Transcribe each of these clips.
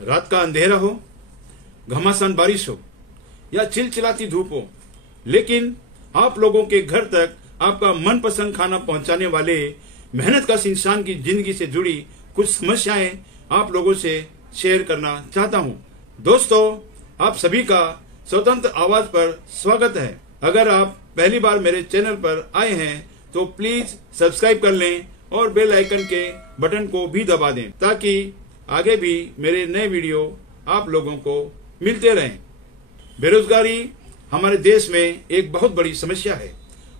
रात का अंधेरा हो, घमासान बारिश हो या चिलचिलाती धूप हो, लेकिन आप लोगों के घर तक आपका मनपसंद खाना पहुंचाने वाले मेहनतकश इंसान की जिंदगी से जुड़ी कुछ समस्याएं आप लोगों से शेयर करना चाहता हूं। दोस्तों, आप सभी का स्वतंत्र आवाज पर स्वागत है। अगर आप पहली बार मेरे चैनल पर आए हैं तो प्लीज सब्सक्राइब कर लें और बेल आइकन के बटन को भी दबा दें ताकि आगे भी मेरे नए वीडियो आप लोगों को मिलते रहें। बेरोजगारी हमारे देश में एक बहुत बड़ी समस्या है।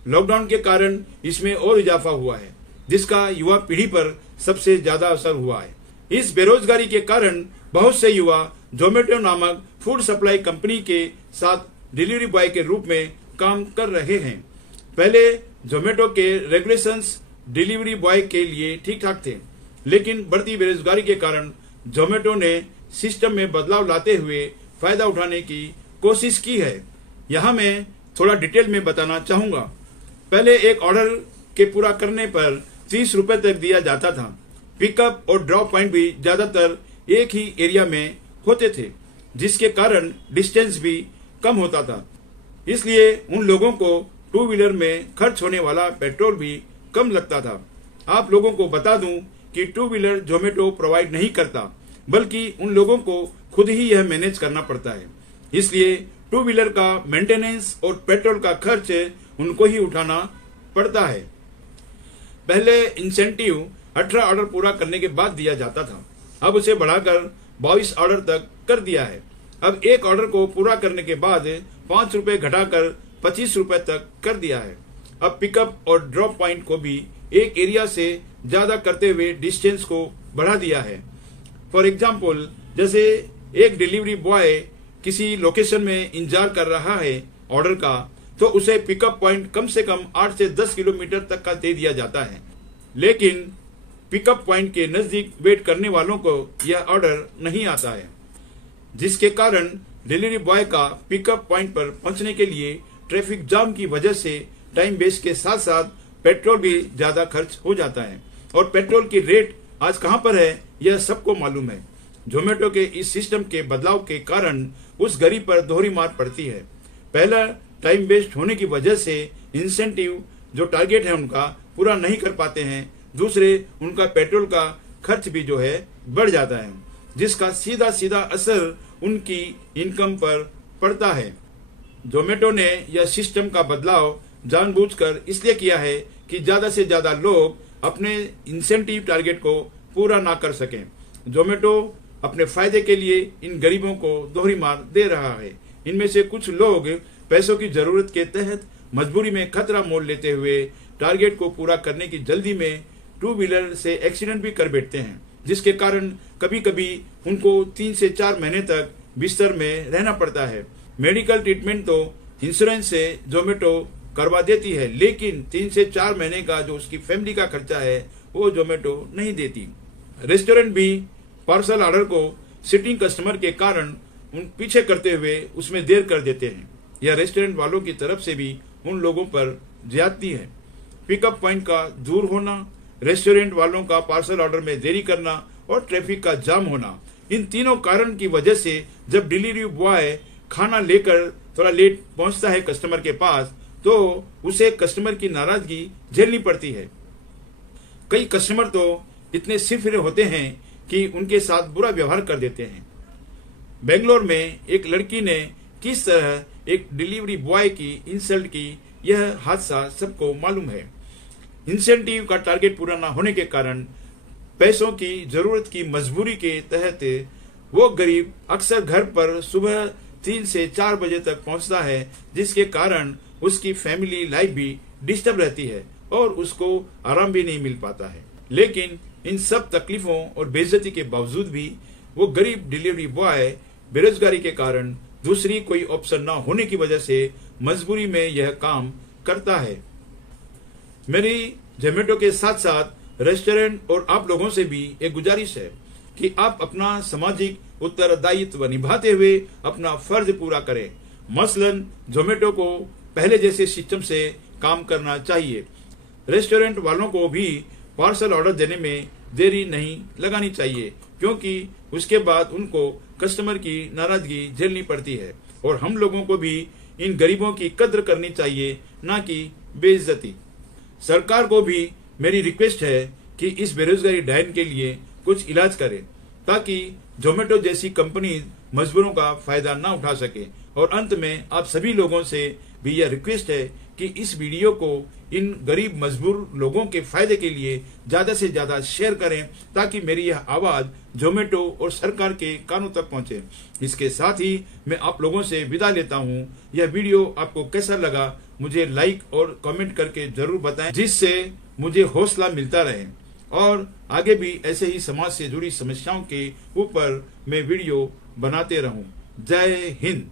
लॉकडाउन के कारण इसमें और इजाफा हुआ है, जिसका युवा पीढ़ी पर सबसे ज्यादा असर हुआ है। इस बेरोजगारी के कारण बहुत से युवा जोमेटो नामक फूड सप्लाई कंपनी के साथ डिलीवरी बॉय के रूप में काम कर रहे हैं। पहले जोमेटो के रेगुलेशंस डिलीवरी बॉय के लिए ठीक ठाक थे, लेकिन बढ़ती बेरोजगारी के कारण जोमेटो ने सिस्टम में बदलाव लाते हुए फायदा उठाने की कोशिश की है। यहाँ मैं थोड़ा डिटेल में बताना चाहूंगा। पहले एक ऑर्डर के पूरा करने पर 30 रुपए तक दिया जाता था। पिकअप और ड्रॉप पॉइंट भी ज्यादातर एक ही एरिया में होते थे, जिसके कारण डिस्टेंस भी कम होता था। इसलिए उन लोगों को टू व्हीलर में खर्च होने वाला पेट्रोल भी कम लगता था। आप लोगों को बता दूं कि टू व्हीलर जोमेटो प्रोवाइड नहीं करता, बल्कि उन लोगों को खुद ही यह मैनेज करना पड़ता है। इसलिए टू व्हीलर का मेंटेनेंस और पेट्रोल का खर्च उनको ही उठाना पड़ता है। पहले इंसेंटिव 18 ऑर्डर पूरा करने के बाद दिया जाता था, अब उसे बढ़ाकर 22 ऑर्डर तक कर दिया है। अब एक ऑर्डर को पूरा करने के बाद 5 रुपए घटाकर 25 रुपए तक कर दिया है। अब पिकअप और ड्रॉप पॉइंट को भी एक एरिया से ज्यादा करते हुए डिस्टेंस को बढ़ा दिया है। फॉर एग्जाम्पल, जैसे एक डिलीवरी बॉय किसी लोकेशन में इंतजार कर रहा है ऑर्डर का, तो उसे पिकअप पॉइंट कम से कम 8 से 10 किलोमीटर तक का दे दिया जाता है, लेकिन पिकअप पॉइंट के नजदीक वेट करने वालों को यह ऑर्डर नहीं आता है, जिसके कारण डिलीवरी बॉय का पिकअप पॉइंट पर पहुंचने के लिए ट्रैफिक जाम की वजह से टाइम वेस्ट के साथ साथ पेट्रोल भी ज्यादा खर्च हो जाता है। और पेट्रोल की रेट आज कहां पर है यह सबको मालूम है। जोमेटो के इस सिस्टम के बदलाव के कारण उस गरीब पर दोहरी मार पड़ती है। पहला, टाइम वेस्ट होने की वजह से इंसेंटिव जो टारगेट है उनका पूरा नहीं कर पाते हैं। दूसरे, उनका पेट्रोल का खर्च भी जो है बढ़ जाता है, जिसका सीधा सीधा असर उनकी इनकम पर पड़ता है। जोमेटो ने यह सिस्टम का बदलाव जानबूझकर इसलिए किया है कि ज्यादा से ज्यादा लोग अपने इंसेंटिव टारगेट को पूरा ना कर सकें। जोमेटो अपने फायदे के लिए इन गरीबों को दोहरी मार दे रहा है। इनमें से कुछ लोग पैसों की जरूरत के तहत मजबूरी में खतरा मोल लेते हुए टारगेट को पूरा करने की जल्दी में टू व्हीलर से एक्सीडेंट भी कर बैठते हैं, जिसके कारण कभी कभी उनको 3 से 4 महीने तक बिस्तर में रहना पड़ता है। मेडिकल ट्रीटमेंट तो इंश्योरेंस से जोमेटो करवा देती है, लेकिन 3 से 4 महीने का जो उसकी फैमिली का खर्चा है वो जोमेटो नहीं देती। रेस्टोरेंट भी पार्सल ऑर्डर को सिटिंग कस्टमर के कारण उन पीछे करते हुए उसमें देर कर देते हैं। यह रेस्टोरेंट वालों की तरफ से भी उन लोगों पर ज्यादती है। पिकअप पॉइंट का दूर होना, रेस्टोरेंट वालों का पार्सल ऑर्डर में देरी करना और ट्रैफिक का जाम होना, इन तीनों कारण की वजह से जब डिलीवरी बॉय खाना लेकर थोड़ा लेट पहुंचता है कस्टमर के पास, तो उसे कस्टमर की नाराजगी झेलनी पड़ती है। कई कस्टमर तो इतने सिरफिरे होते हैं कि उनके साथ बुरा व्यवहार कर देते हैं। बेंगलोर में एक लड़की ने किस तरह एक डिलीवरी बॉय की इंसल्ट की, यह हादसा सबको मालूम है। इंसेंटिव का टारगेट पूरा न होने के कारण पैसों की जरूरत की मजबूरी के तहत वो गरीब अक्सर घर पर सुबह 3 से 4 बजे तक पहुंचता है, जिसके कारण उसकी फैमिली लाइफ भी डिस्टर्ब रहती है और उसको आराम भी नहीं मिल पाता है। लेकिन इन सब तकलीफों और बेइज्जती के बावजूद भी वो गरीब डिलीवरी बॉय बेरोजगारी के कारण दूसरी कोई ऑप्शन न होने की वजह से मजबूरी में यह काम करता है। मेरी जोमेटो के साथ साथ रेस्टोरेंट और आप लोगों से भी एक गुजारिश है कि आप अपना सामाजिक उत्तरदायित्व निभाते हुए अपना फर्ज पूरा करें। मसलन जोमेटो को पहले जैसे सिस्टम से काम करना चाहिए। रेस्टोरेंट वालों को भी पार्सल ऑर्डर देने में देरी नहीं लगानी चाहिए, क्योंकि उसके बाद उनको कस्टमर की नाराजगी झेलनी पड़ती है। और हम लोगों को भी इन गरीबों की कद्र करनी चाहिए, ना कि बेइज्जती। सरकार को भी मेरी रिक्वेस्ट है कि इस बेरोजगारी डायन के लिए कुछ इलाज करे, ताकि जोमेटो जैसी कंपनी मजदूरों का फायदा ना उठा सके। और अंत में आप सभी लोगों से भी यह रिक्वेस्ट है कि इस वीडियो को इन गरीब मजबूर लोगों के फायदे के लिए ज्यादा से ज्यादा शेयर करें, ताकि मेरी यह आवाज जोमेटो और सरकार के कानों तक पहुंचे। इसके साथ ही मैं आप लोगों से विदा लेता हूं। यह वीडियो आपको कैसा लगा मुझे लाइक और कमेंट करके जरूर बताएं, जिससे मुझे हौसला मिलता रहे और आगे भी ऐसे ही समाज से जुड़ी समस्याओं के ऊपर मैं वीडियो बनाते रहूं। जय हिंद।